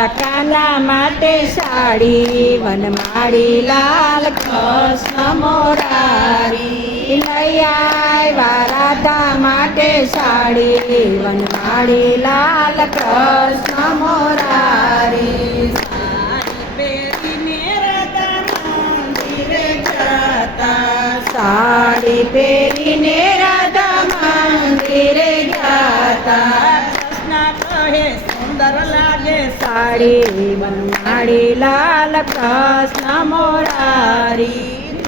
રાધા કાના માટે સાડી વનમાળી લાલ કૃષ્ણ મોરારી લઈ આવ્યા રાધા માટે સાડી વનમાળી લાલ કૃષ્ણ મોરારી સાડી પહેરીને રાધા મંદિરે ગયા કહે સુંદર લાગે સાડી વનમાળી લાલ કૃષ્ણ મોરારી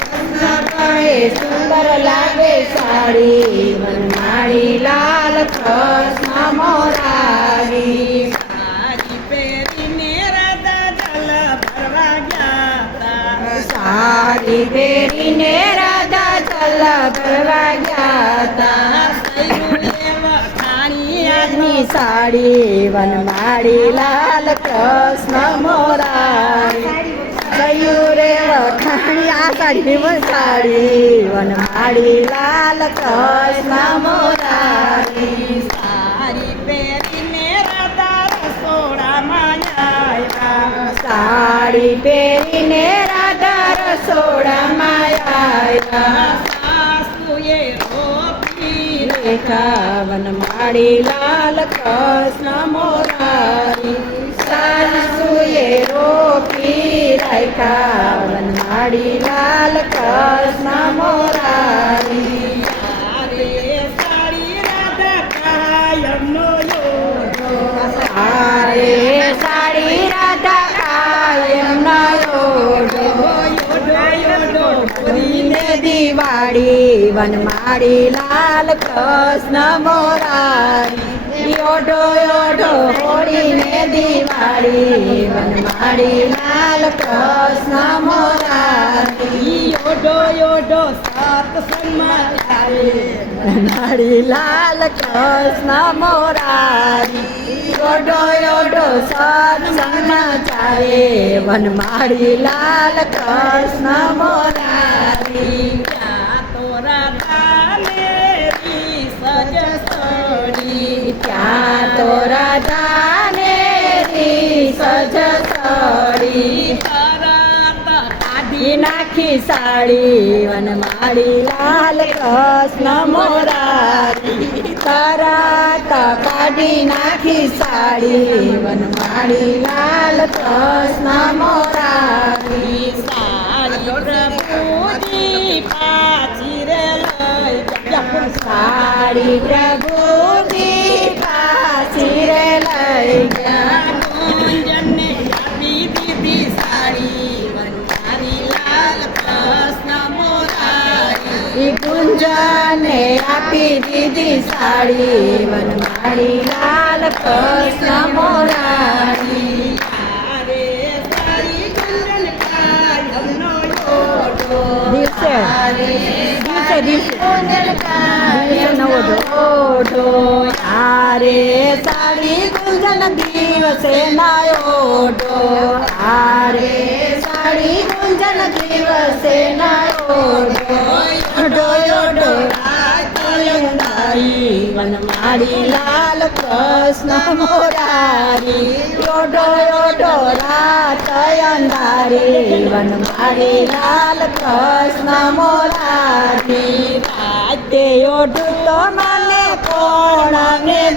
કહે સુંદર લાગે સાડી વનમાળી લાલ કૃષ્ણ મોરારી સાડી પહેરીને રાધા જલ ભરવા ગયા સાડી પહેરીને રાધા જલ ભરવા ગયા સાડી વનમાળી લાલ કૃષ્ણ મોરારી મયુરે વખાણી આ સાડી વનમાળી લાલ કૃષ્ણ મોરારી સાડી પહેરીને રાધા રસોડામાં આવ્યા સાડી પહેરીને રાધા રસોડામાં આવ્યા સાસુએ વનમાળી લાલ કૃષ્ણ મોરારી સાસુએ રોકી રાખ્યા વનમાળી લાલ કૃષ્ણ મોરારી સાડી રાધા કાયમનો સાડી રાધા કાયમનો દિવાળી વનમાળી લાલ કૃષ્ણ મોરારી ઓઢો ઓઢો હોળીને દિવાળી વનમાળી લાલ કૃષ્ણ મોરારી ઓઢો ઓઢો સત્સંગમાં વનમાળી લાલ કૃષ્ણ મોરારી ઓઢો ઓઢો સત્સંગમાં ચાલે વનમાળી લાલ કૃષ્ણ મોરારી ક્યાં તો રાધા મેરી સજસડી ક્યાં તો રાધા મેરી સજસડી તરત કાઢી નાખી સાડી વનમાળી લાલ કૃષ્ણ મોરારી તરત કાઢી નાખી સાડી વનમાળી લાલ કૃષ્ણ મોરારી પ્રભુજી પાછી રે લઈ સાડી પ્રભુજી પાછી રે લઈ ગુંજનને આપી દીધી સાડી વનમાળી લાલ કૃષ્ણ મોરારી ગુંજનને આપી દીધી સાડી વનમાળી લાલ કૃષ્ણ મોરારી આરે સાડી ગુંજન દિવસે નાયોડો આરે સાડી ગુંજન દિવસે નાયોડો ડોયોડો વનમાળી લાલ કૃષ્ણ મોરારી ઓઢો ઓઢો રાત અંધારી વનમાળી લાલ કૃષ્ણ મોરારી રાતે ઓઢું તો મને કોણ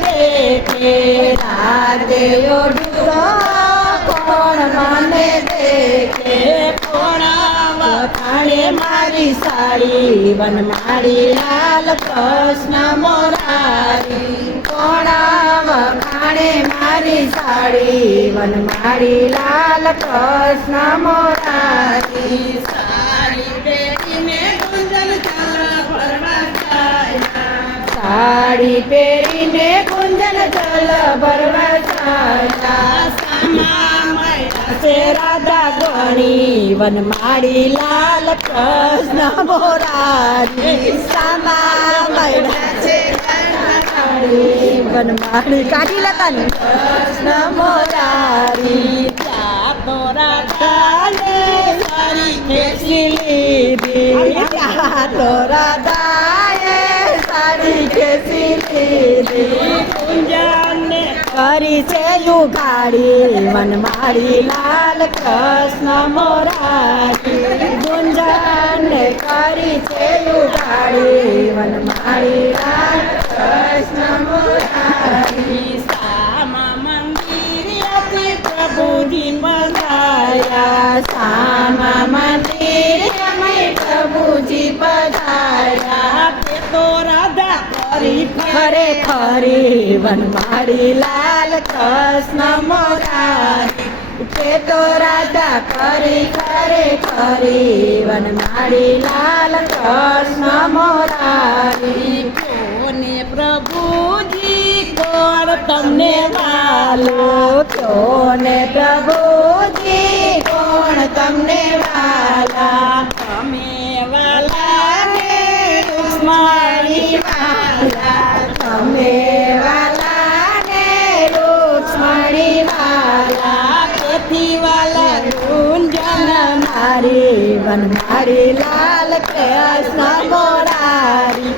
દેખે રાતે ઓઢું તો કોણ મને દેખે કોણ વખાણે મારી સાડી વનમાળી લાલ કૃષ્ણ મોરારી કોણ વખાણે મારી સાડી વનમાળી લાલ કૃષ્ણ મોરારી સાડી પહેરીને ગુંજન સાડી પહેરીને ગુંજન જલ ભરવા રાધા ગણી વનમાળી લાલ કૃષ્ણ મોરારી સામા વનમાળી કાઢી લેતા ને કૃષ્ણ મોરારી ત્યાં તો રાધાને સારી ખેંચી લીધી ત્યાં તો રાધાએ સાડી ખેંચી લીધી ગુંજનને કરી છે યુગાડી વનમાળી લાલ કૃષ્ણ મોરારી ગુંજનને કરી છે યુગાડી વનમાળી લાલ કૃષ્ણ મોરારી સામા મંદિર અતિ પ્રભુજી પધાર્યા સામા મંદિર અમે પ્રભુજી પધાર્યા તે તો રાધા ખરે ખરી વનમાળી લાલ કૃષ્ણ મોરારી તે તો રાધા ખરે ખરી વનમાળી લાલ કૃષ્ણ મોરારી કોને પ્રભુજી કોણ તમને વાલો કોને પ્રભુજી કોણ તમને વાલા તમે વાલા ને રુક્ષ્મણી તમે વાલા ને રુક્ષ્મણી વાલા તેથી વાલા ગુંજન મારી વનમાળી લાલ કૃષ્ણ મોરારી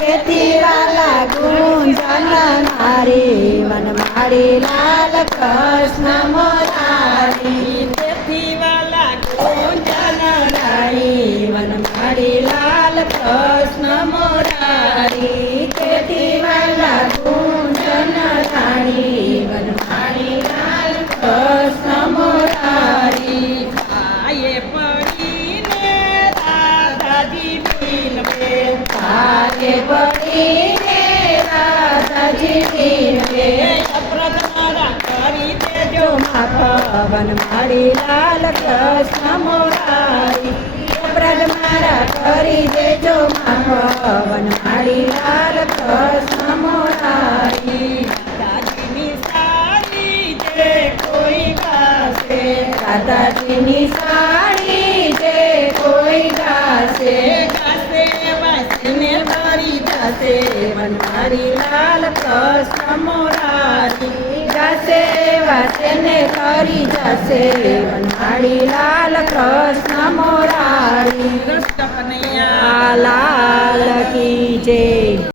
તેથી વાલા ગુંજન મારી વનમાળી લાલ કૃષ્ણ મોરારી તેથી વાલા ગુંજન મારી વનમાળી લાલ કૃષ્ણ મોરારી તેથી વાલા ગુંજન રાણી વનમાળી લાલ કૃષ્ણ મોરારી ખાયે પડીને રાધાજી દિલવે ખાયે પડીને રાધાજી દિલવે અપરાધ મારા કરી દેજો માફ વનમાળી લાલ કૃષ્ણ મોરારી અપરાધ મારા કરી દેજો માફ વનમાળી લાલ કૃષ્ણ મોરારી દાદાજીની સાડી જે કોઈ ગાશે દાદાજીની સાડી જે કોઈ ગાશે ગાશે વાસીને કરી જશે વનમાળી લાલ કૃષ્ણ મોરારી ગાશે વાસીને કરી જશે વનમાળી લાલ કૃષ્ણ મોરારી કૃષ્ણ કનૈયા લાલ કી જય